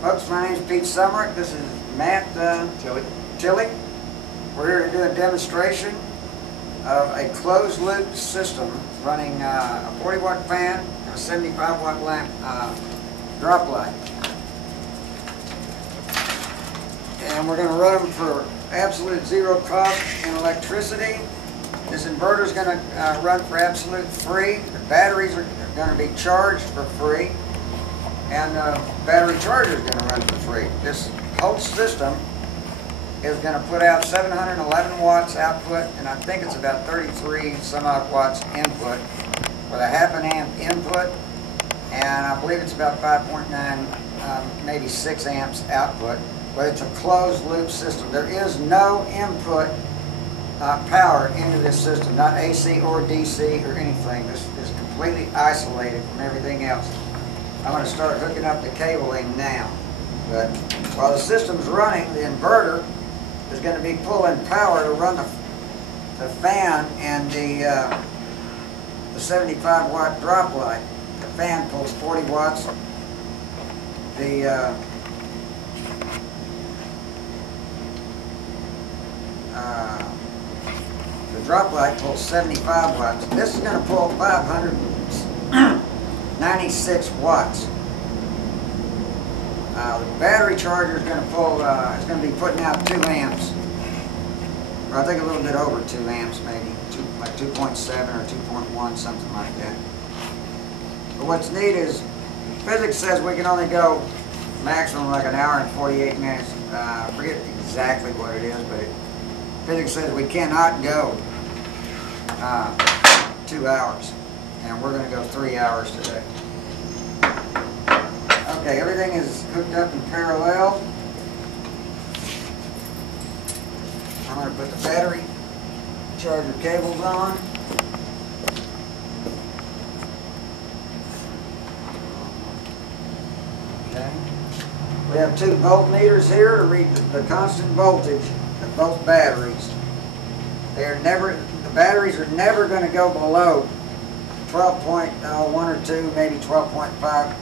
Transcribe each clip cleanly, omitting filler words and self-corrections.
Folks, my name is Pete Sumaruck. This is Matt Tilley. We're here to do a demonstration of a closed loop system running a 40 watt fan and a 75 watt lamp drop light. And we're going to run them for absolute zero cost in electricity. This inverter is going to run for absolute free. The batteries are going to be charged for free. And the battery charger is going to run for free. This whole system is going to put out 711 watts output, and I think it's about 33 some odd watts input with a half an amp input, and I believe it's about 5.9, maybe 6 amps output. But it's a closed loop system. There is no input power into this system, not AC or DC or anything. This is completely isolated from everything else. I'm going to start hooking up the cabling now. But while the system's running, the inverter is going to be pulling power to run the fan and the 75 watt drop light. The fan pulls 40 watts. The drop light pulls 75 watts. This is going to pull 596 watts. The battery charger is going to pull, it's going to be putting out 2 amps. Or I think a little bit over 2 amps maybe, like 2.7 or 2.1, something like that. But what's neat is, physics says we can only go maximum like an hour and 48 minutes. I forget exactly what it is, but physics says we cannot go 2 hours. And we're going to go 3 hours today. Okay, everything is hooked up in parallel. I'm going to put the battery charger cables on. Okay. We have 2 voltmeters here to read the constant voltage of both batteries. The batteries are never going to go below 12.1 or 2, maybe 12.5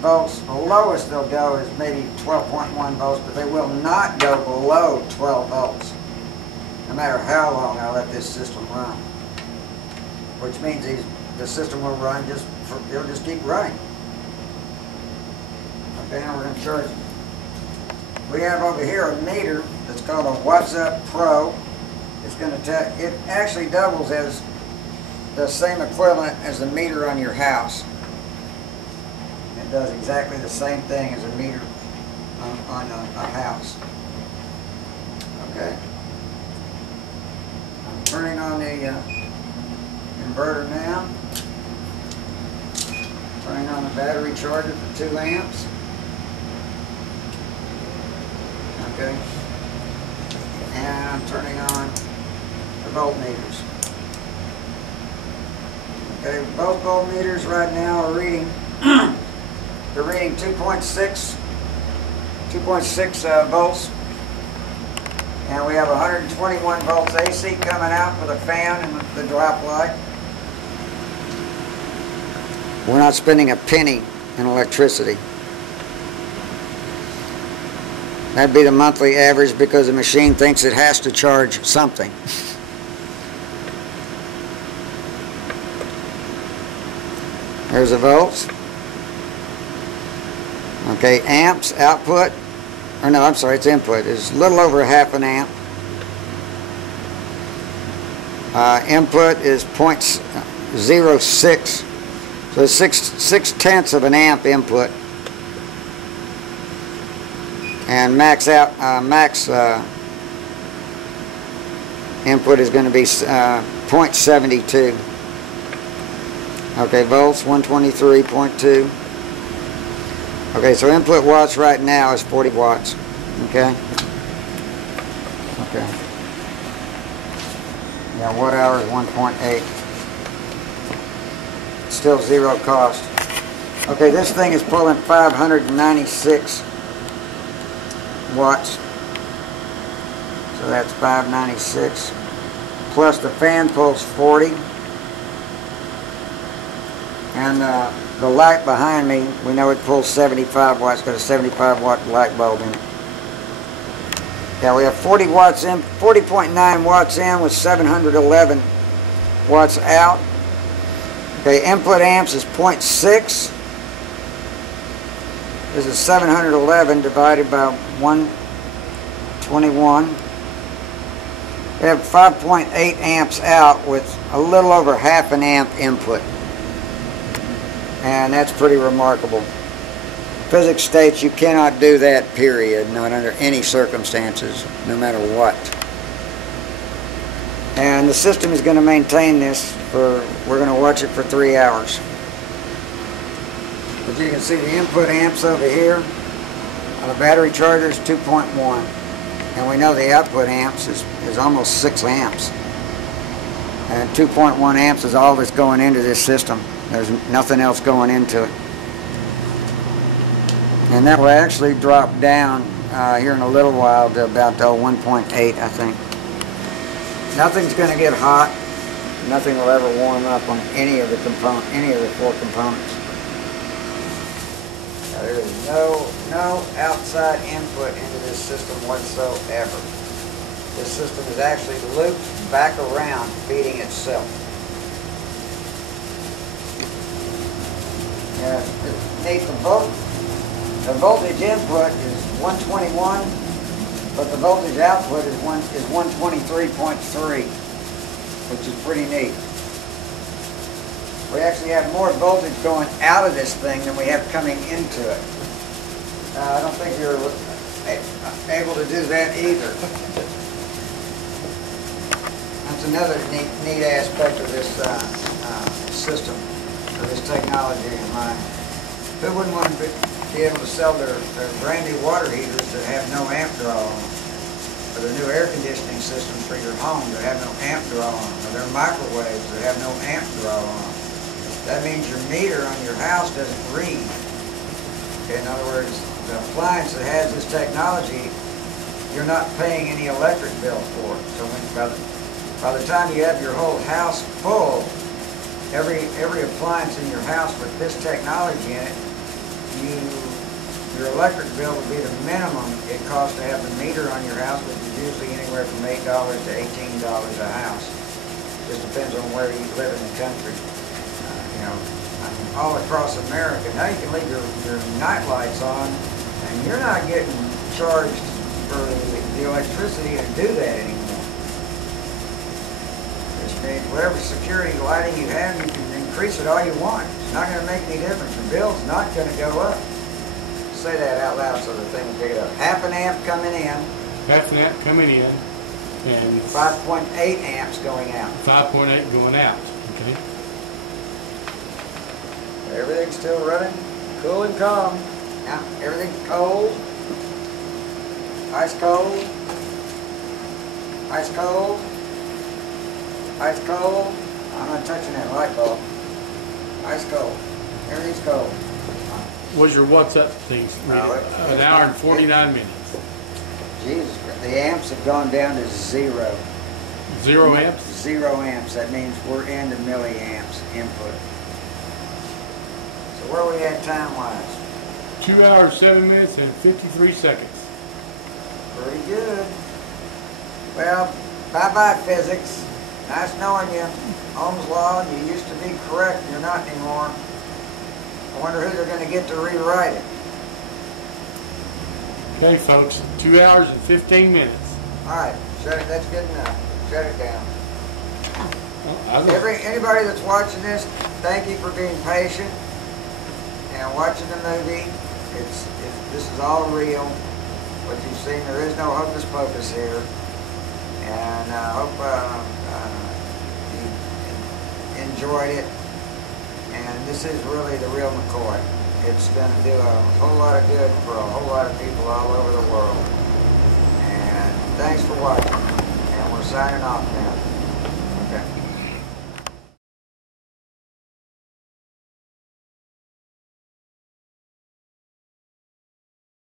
volts. The lowest they'll go is maybe 12.1 volts, but they will not go below 12 volts, no matter how long I let this system run. Which means the system will run it'll just keep running. Okay, now we're going to charge it. We have over here a meter that's called a What's Up Pro. It's going to it actually doubles as the same equivalent as the meter on your house. It does exactly the same thing as a meter on a house. Okay. I'm turning on the inverter now. Turning on the battery charger for 2 amps. Okay. And I'm turning on the voltmeters. Okay, both voltmeters right now are reading, they're reading 2.6 volts. And we have 121 volts AC coming out for the fan and the drop light. We're not spending a penny in electricity. That'd be the monthly average because the machine thinks it has to charge something. There's the volts. Okay, amps, output, or no, I'm sorry, it's input, is a little over half an amp. Input is 0.06, so it's 6/10 of an amp input. And max input is going to be 0.72. Okay, volts 123.2. Okay, so input watts right now is 40 watts. Okay. Okay. Yeah, watt hour is 1.8. Still zero cost. Okay, this thing is pulling 596 watts. So that's 596. Plus the fan pulls 40. And the light behind me, we know it pulls 75 watts, got a 75 watt light bulb in it. Yeah, we have 40 watts in, 40.9 watts in with 711 watts out. Okay, input amps is 0.6. This is 711 divided by 121. We have 5.8 amps out with a little over half an amp input. And that's pretty remarkable. Physics states you cannot do that, period, not under any circumstances, no matter what. And the system is going to maintain this for, we're going to watch it for 3 hours. As you can see, the input amps over here on the battery charger is 2.1. And we know the output amps is almost 6 amps. And 2.1 amps is all that's going into this system. There's nothing else going into it. And that will actually drop down here in a little while to about 1.8, I think. Nothing's going to get hot. Nothing will ever warm up on any of the 4 components. Now, there is no outside input into this system whatsoever. This system is actually looped back around, feeding itself. Yeah, it's neat. The voltage input is 121, but the voltage output is 123.3, which is pretty neat. We actually have more voltage going out of this thing than we have coming into it. I don't think you're able to do that either. That's another neat aspect of this system, or this technology in mind. Who wouldn't want to be able to sell their brand new water heaters that have no amp draw on them, or their new air conditioning systems for your home that have no amp draw on them, or their microwaves that have no amp draw on them? That means your meter on your house doesn't read. Okay, in other words, the appliance that has this technology, you're not paying any electric bill for it. So by the time you have your whole house full, every appliance in your house with this technology in it, your electric bill would be the minimum it costs to have the meter on your house, which is usually anywhere from $8 to $18 a house. Just depends on where you live in the country. You know, all across America. Now you can leave your night lights on, and you're not getting charged for the electricity to do that anymore. Which means whatever security lighting you have, you can increase it all you want. It's not going to make any difference. The bill's not going to go up. Say that out loud so the thing will pick it up. Half an amp coming in. Half an amp coming in. And 5.8 amps going out. 5.8 going out. Okay. Everything's still running cool and calm. Now, everything's cold. Ice cold. Ice cold. Ice cold. I'm not touching that light bulb. Ice cold. Everything's cold. What's your what's up things? An hour and 49 minutes. Jesus, the amps have gone down to 0. 0 amps? 0 amps. That means we're into milliamps input. So where are we at time-wise? 2 hours, 7 minutes, and 53 seconds. Pretty good. Well, bye-bye physics. Nice knowing you. Ohm's law, you used to be correct, you're not anymore. I wonder who they're going to get to rewrite it. Okay, folks, 2 hours and 15 minutes. All right, shut it. That's good enough. Shut it down. Well, Anybody that's watching this, thank you for being patient and watching the movie. This is all real. What you've seen, there is no hocus pocus here. And I hope you enjoyed it. And this is really the real McCoy. It's going to do a whole lot of good for a whole lot of people all over the world. And thanks for watching. And we're signing off now.